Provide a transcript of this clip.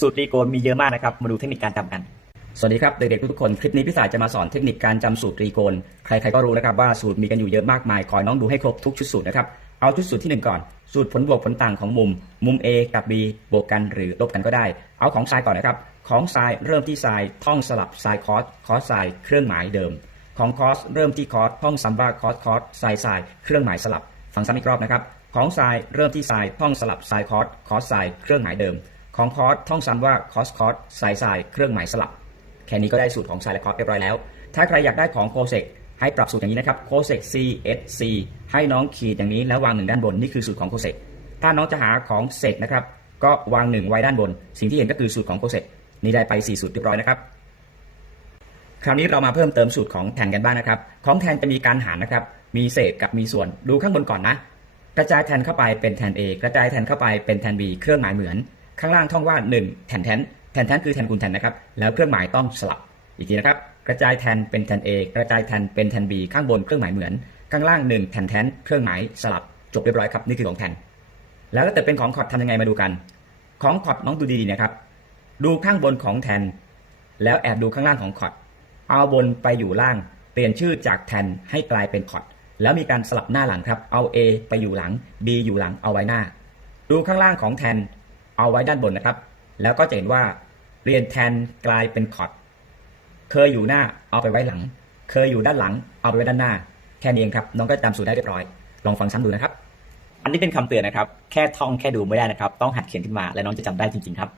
สูตรตรีโกนมีเยอะมากนะครับ มาดูเทคนิคการจำกัน สวัสดีครับ เด็กๆทุกๆคน คลิปนี้พี่สายจะมาสอนเทคนิคการจำสูตรตรีโกณใครๆก็รู้นะครับว่าสูตรมีกันอยู่เยอะมากมาย ขอน้องดูให้ครบทุกชุดสูตรนะครับ เอาชุดสูตรที่หนึ่งก่อน สูตรผลบวกผลต่างของมุม มุม A กับ B บวกกันหรือลบกันก็ได้ เอาของทรายก่อนนะครับ ของทรายเริ่มที่ทรายท่องสลับทรายคอสคอสทรายเครื่องหมายเดิม ของคอสเริ่มที่คอสท่องซ้ำว่าคอสคอสทรายทรายเครื่องหมายสลับ ฟังซ้ำอีกรอบนะครับ ของทรายเริ่มที่ทรายท่องสลับทรายคอสคอสทรายเครื่องหมายเดิม ของคอสท่องซ้ำว่าคอสคอสทรายทรายเครื่องหมายสลับ แค่นี้ก็ได้สูตรของไซและคอสเรียบร้อยแล้ว ถ้าใครอยากได้ของโคเซกให้ปรับสูตรอย่างนี้นะครับโคเซก CSC ให้น้องขีดอย่างนี้แล้ววางหนึ่งด้านบนนี่คือสูตรของโคเซกถ้าน้องจะหาของเซกนะครับก็วางหนึ่งไว้ด้านบน สิ่งที่เห็นก็คือสูตรของโคเซกนี่ได้ไป 4 สูตรเรียบร้อยนะครับคราวนี้เรามาเพิ่มเติมสูตรของแทนกันบ้างนะครับ ของแทนจะมีการหารนะครับ มีเศษกับมีส่วน ดูข้างบนก่อนนะ กระจายแทนเข้าไปเป็นแทน A กระจายแทนเข้าไปเป็นแทน B เครื่องหมายเหมือน ข้างล่างท่องว่า 1 แทนแทนแทนแทนคือแทนคูณแทนนะครับ แล้วเครื่องหมายต้องสลับอีกทีนะครับ กระจายแทนเป็นแทน A กระจายแทนเป็นแทน B ข้างบนเครื่องหมายเหมือน ข้างล่าง 1 แทนแทนเครื่องหมายสลับจบเรียบร้อยครับนี่คือของแทนแล้วถ้าเกิดเป็นของคอร์ดทำยังไงมาดูกัน ของคอร์ดน้องดูดีๆนะครับ ดูข้างบนของแทน แล้วแอบดูข้างล่างของคอร์ดเอาบนไปอยู่ล่าง เปลี่ยนชื่อจากแทนให้กลายเป็นคอร์ดแล้วมีการสลับหน้าหลังครับ เอา A ไปอยู่หลัง B อยู่หลังเอาไว้หน้า ดูข้างล่างของแทน เอาไว้ด้านบนนะครับ แล้วก็จะเห็นว่าเรียนแทนกลายเป็นคอร์ดเคยอยู่หน้าเอาไปไว้หลัง เคยอยู่ด้านหลัง เอาไปไว้ด้านหน้า แค่นี้เองครับ น้องก็จำสูตรได้เรียบร้อย ลองฟังซ้ำดูนะครับ อันนี้เป็นคำเตือนนะครับ แค่ท่องแค่ดูไม่ได้นะครับ ต้องหัดเขียนขึ้นมา และน้องจะจำได้จริงๆครับ